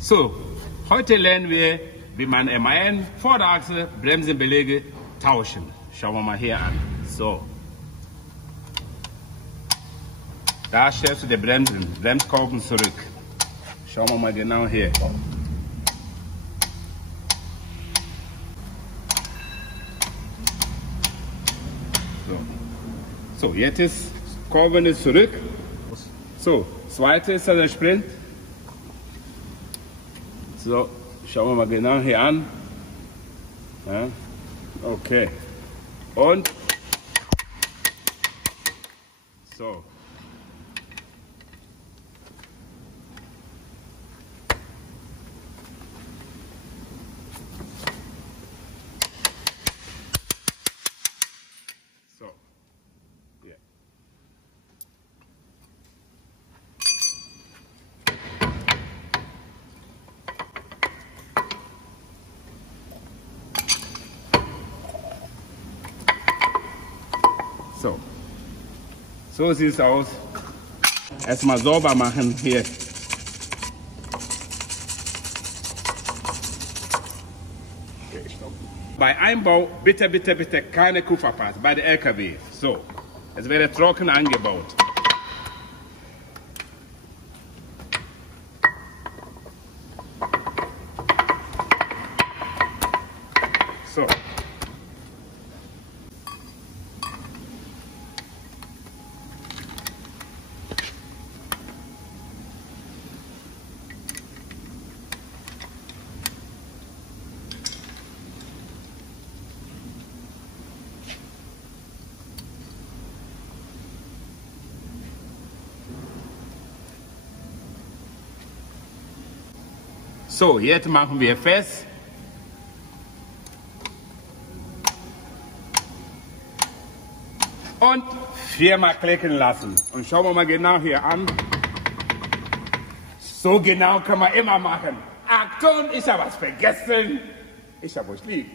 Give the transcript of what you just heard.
So, heute lernen wir, wie man MAN Vorderachse Bremsenbeläge tauschen. Schauen wir mal hier an. So. Da stellst du die Bremskolben zurück. Schauen wir mal genau hier. So, jetzt ist Kolben ist zurück. So, zweite ist der Sprint. So, schauen wir mal genau hier an. Ja, okay. Und so. So. Yeah. So sieht es aus. Erstmal sauber machen hier. Okay, stopp. Bei Einbau bitte keine Kupferparts bei der Lkw. So, es wäre trocken angebaut. So. So, jetzt machen wir fest. Und viermal klicken lassen. Und schauen wir mal genau hier an. So genau kann man immer machen. Achtung, ich habe was vergessen. Ich habe euch lieb.